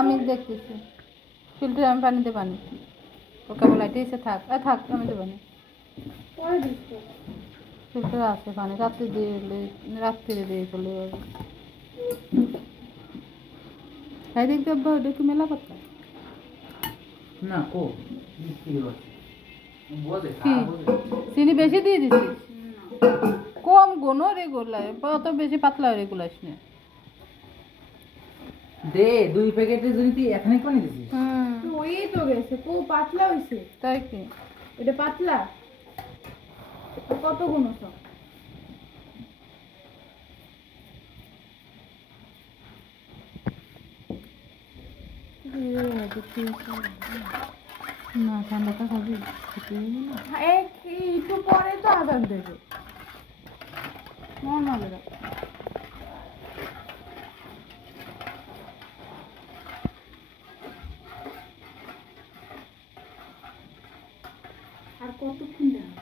আমি দেখতেছি ফিল্টারে আমি পানিতে পানি ও কেবল লাইটে এসে থাক থাক আমি দেবো না ফিল্টার আছে পানি রাত্রে দিয়ে রাত্রে দিয়ে চলে যাবে তাই দেখতে ওটা কি মেলা পাতা না কো চিনি বেশি দিয়ে দিছিস কম গোনো রে গোলায় অত বেশি পাতলা রে গোলাস না দে 2 প্যাকেটে যদি তুই এখানে কোনে দিছিস ওই তো গেছে কো পাতলা হইছে তাই কি এটা পাতলা কত গুণ সব না ঠান্ডাটা খাবি একটু পরে তো আদান দেবে নর্মাল আর কতক্ষণ দেওয়া